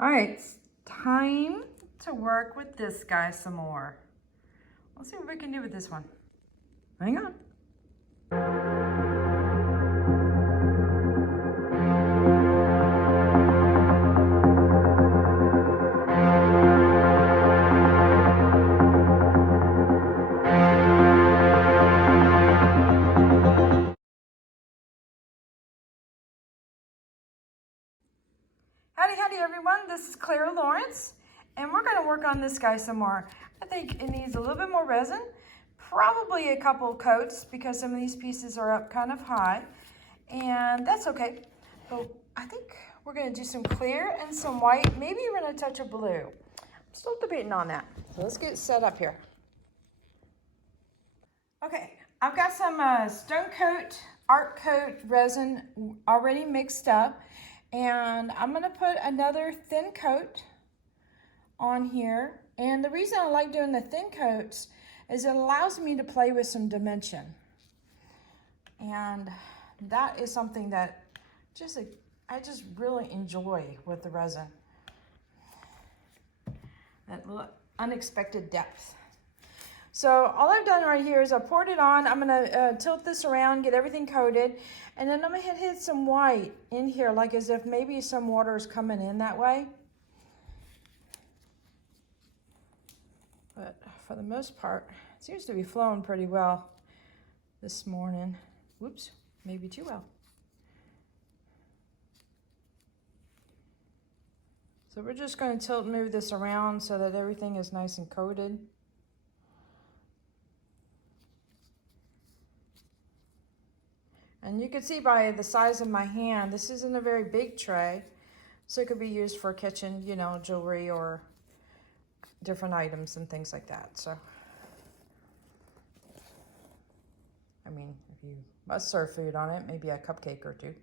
All right, it's time to work with this guy some more. Let's see what we can do with this one. Hang on. Howdy, howdy everyone, this is Clara Lawrence, and we're gonna work on this guy some more. I think it needs a little bit more resin, probably a couple coats because some of these pieces are up kind of high, and that's okay. But I think we're gonna do some clear and some white, maybe even a touch of blue. I'm still debating on that. So let's get set up here. Okay, I've got some stone coat, art coat resin already mixed up. And I'm gonna put another thin coat on here. And the reason I like doing the thin coats is it allows me to play with some dimension. And that is something that I just really enjoy with the resin. That little unexpected depth. So all I've done right here is I poured it on. I'm gonna tilt this around, get everything coated, and then I'm gonna hit some white in here, like as if maybe some water is coming in that way. But for the most part, it seems to be flowing pretty well this morning. Whoops, maybe too well. So we're just gonna tilt and move this around so that everything is nice and coated. And you can see by the size of my hand, this isn't a very big tray. So it could be used for kitchen, you know, jewelry or different items and things like that. So, I mean, if you must serve food on it, maybe a cupcake or two.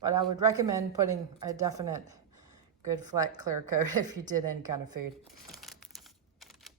But I would recommend putting a definite good flat clear coat if you did any kind of food.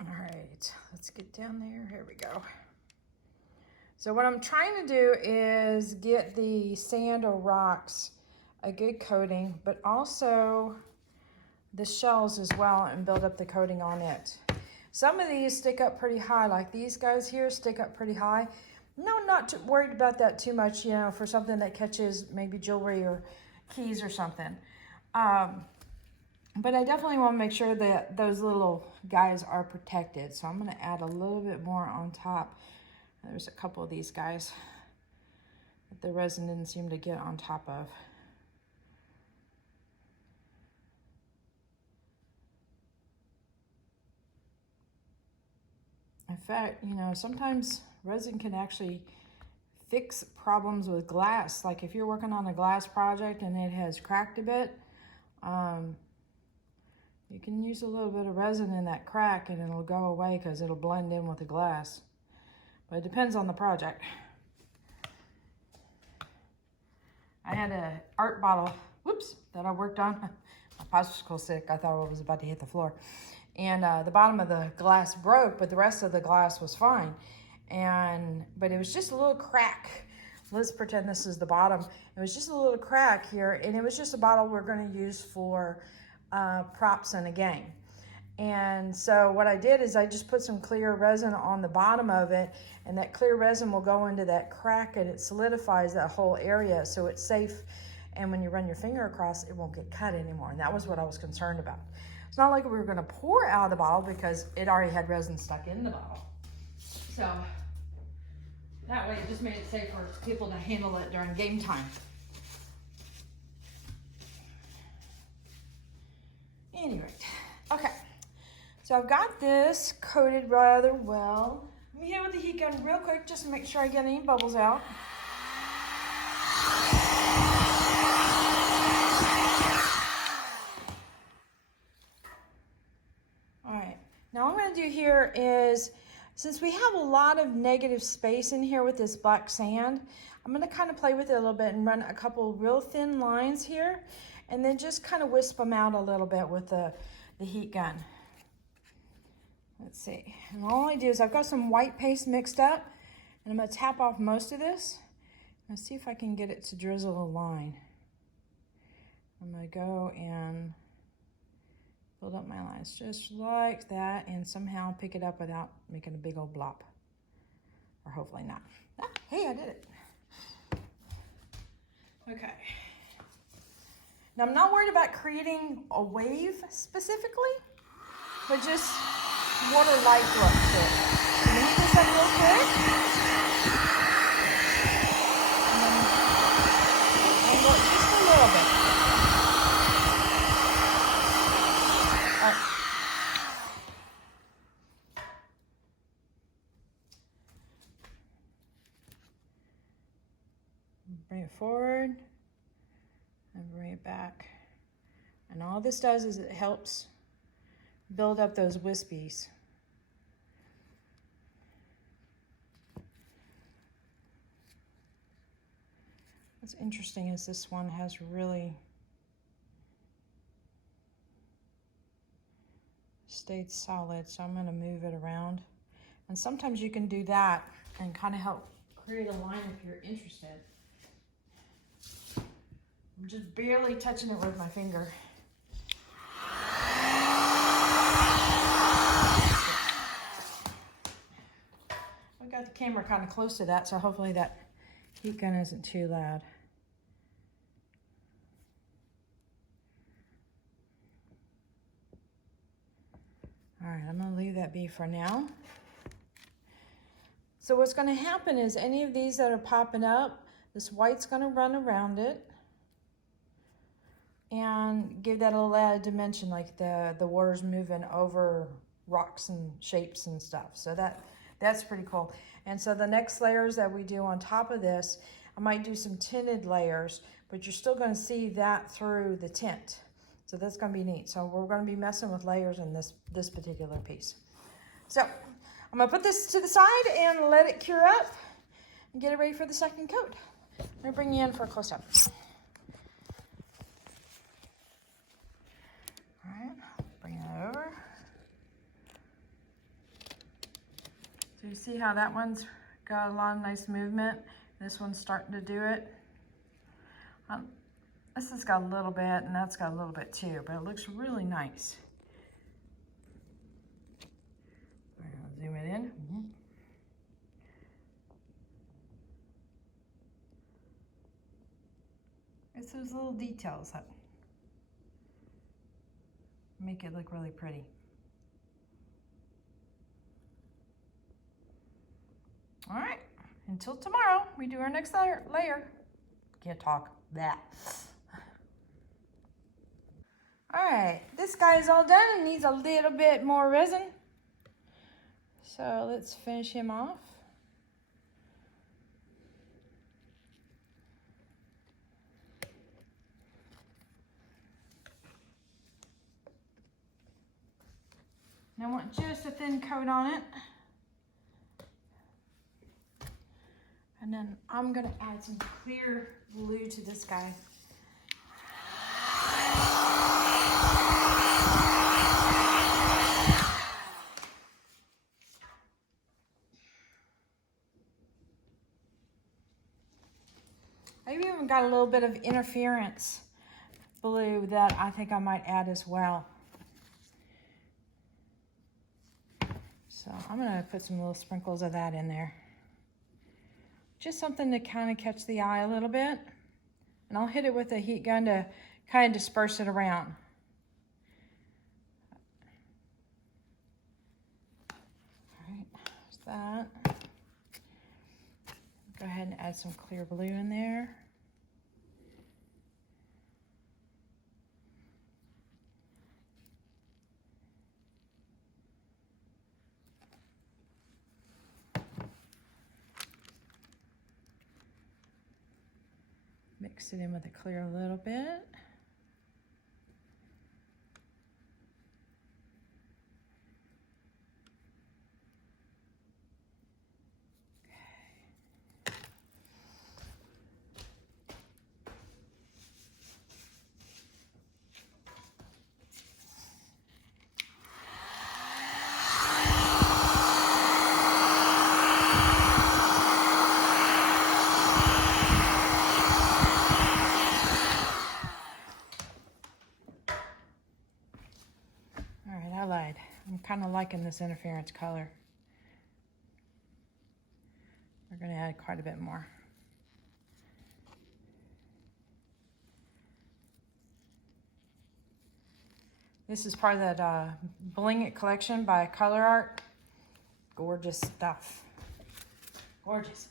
All right, let's get down there. Here we go. So what I'm trying to do is get the sand or rocks a good coating, but also the shells as well, and build up the coating on it. Some of these stick up pretty high, like these guys here stick up pretty high. No, not too worried about that too much, you know, for something that catches maybe jewelry or keys or something. But I definitely want to make sure that those little guys are protected. So I'm going to add a little bit more on top. There's a couple of these guys that the resin didn't seem to get on top of. In fact, you know, sometimes resin can actually fix problems with glass. Like if you're working on a glass project and it has cracked a bit, you can use a little bit of resin in that crack and it'll go away because it'll blend in with the glass. But it depends on the project. I had an art bottle, whoops, that I worked on. My popsicle stick, I thought it was about to hit the floor. And the bottom of the glass broke, but the rest of the glass was fine. But it was just a little crack. Let's pretend this is the bottom. It was just a little crack here, and it was just a bottle we're gonna use for props in a game. And so what I did is I just put some clear resin on the bottom of it, and that clear resin will go into that crack and it solidifies that whole area so it's safe. And when you run your finger across, it won't get cut anymore. And that was what I was concerned about. It's not like we were gonna pour out of the bottle because it already had resin stuck in the bottle. So that way it just made it safe for people to handle it during game time. Anyway, okay. So I've got this coated rather well. Let me hit it with the heat gun real quick just to make sure I get any bubbles out. All right, now what I'm gonna do here is, since we have a lot of negative space in here with this black sand, I'm gonna kind of play with it a little bit and run a couple real thin lines here, and then just kind of wisp them out a little bit with the heat gun. Let's see, and all I do is I've got some white paste mixed up, and I'm gonna tap off most of this. Let's see if I can get it to drizzle a line. I'm gonna go and build up my lines just like that and somehow pick it up without making a big old blob. Or hopefully not. Ah, hey, I did it. Okay. Now I'm not worried about creating a wave specifically, but just water-like look to it. So let me heat this up real quick. And then angle it just a little bit. All right. Bring it forward and bring it back. And all this does is it helps build up those wispies. What's interesting is this one has really stayed solid, so I'm going to move it around. And sometimes you can do that and kind of help create a line if you're interested. I'm just barely touching it with my finger. I got the camera kind of close to that, so hopefully that heat gun isn't too loud. All right, I'm gonna leave that be for now. So what's gonna happen is any of these that are popping up, this white's gonna run around it and give that a little added dimension, like the water's moving over rocks and shapes and stuff. So that's pretty cool. And so the next layers that we do on top of this, I might do some tinted layers, but you're still gonna see that through the tint. So that's gonna be neat. So we're gonna be messing with layers in this particular piece. So I'm gonna put this to the side and let it cure up and get it ready for the second coat. I'm gonna bring you in for a close-up. All right, bring that over. So you see how that one's got a lot of nice movement. This one's starting to do it. This has got a little bit, and that's got a little bit too, but it looks really nice. All right, I'll zoom it in. It's those little details that make it look really pretty. All right, until tomorrow, we do our next layer. Can't talk. That. All right, this guy's all done and needs a little bit more resin. So let's finish him off. And I want just a thin coat on it. And then I'm gonna add some clear blue to this guy. I've even got a little bit of interference blue that I think I might add as well. So I'm gonna put some little sprinkles of that in there. Just something to kind of catch the eye a little bit. And I'll hit it with a heat gun to kind of disperse it around. All right, there's that. Go ahead and add some clear blue in there. Mix it in with the clear a little bit. I lied. I'm kind of liking this interference color. We're going to add quite a bit more. This is part of that Bling It collection by Color Art. Gorgeous stuff. Gorgeous.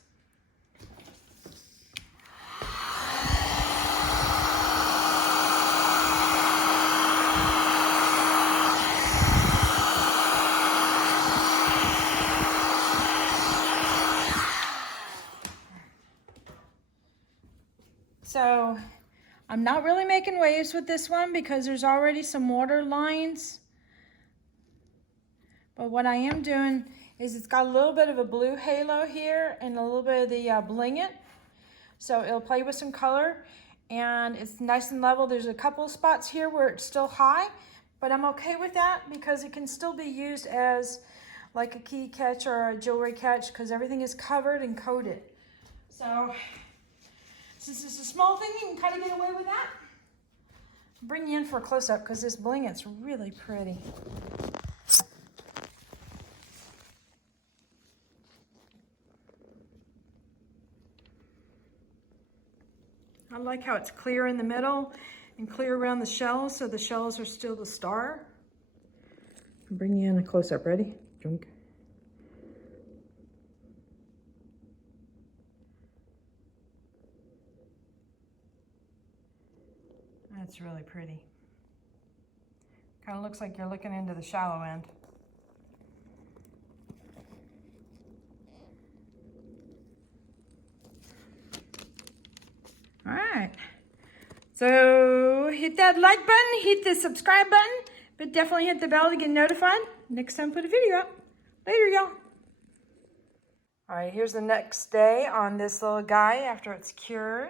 So I'm not really making waves with this one because there's already some water lines. But what I am doing is it's got a little bit of a blue halo here and a little bit of the Bling It. So it'll play with some color and it's nice and level. There's a couple of spots here where it's still high, but I'm okay with that because it can still be used as like a key catch or a jewelry catch because everything is covered and coated. So since it's a small thing, you can kind of get away with that. I'll bring you in for a close-up because this Bling It's really pretty. I like how it's clear in the middle and clear around the shells, so the shells are still the star. I'll bring you in a close-up. Ready? Drink. That's really pretty. Kind of looks like you're looking into the shallow end. All right. So hit that like button, hit the subscribe button, but definitely hit the bell to get notified next time I put a video up. Later, y'all. All right, here's the next day on this little guy after it's cured.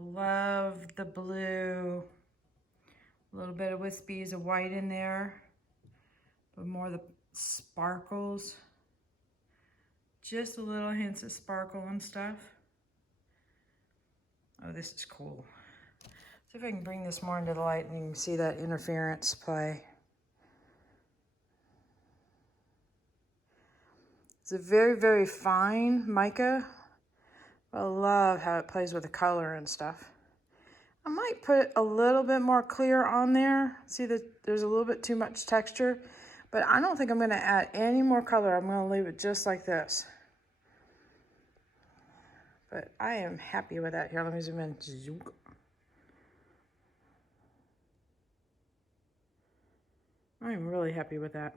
Love the blue. A little bit of wispies of white in there, but more of the sparkles. Just a little hints of sparkle and stuff. Oh, this is cool. See if I can bring this more into the light and you can see that interference play. It's a very, very fine mica. I love how it plays with the color and stuff. I might put a little bit more clear on there. See that there's a little bit too much texture, but I don't think I'm going to add any more color. I'm going to leave it just like this. But I am happy with that. Here, let me zoom in. I'm really happy with that.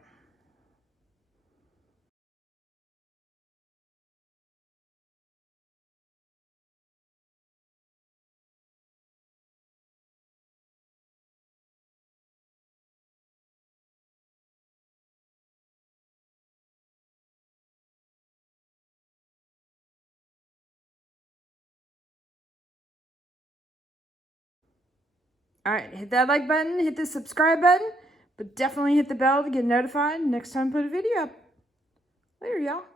All right, hit that like button, hit the subscribe button, but definitely hit the bell to get notified next time I put a video up. Later, y'all.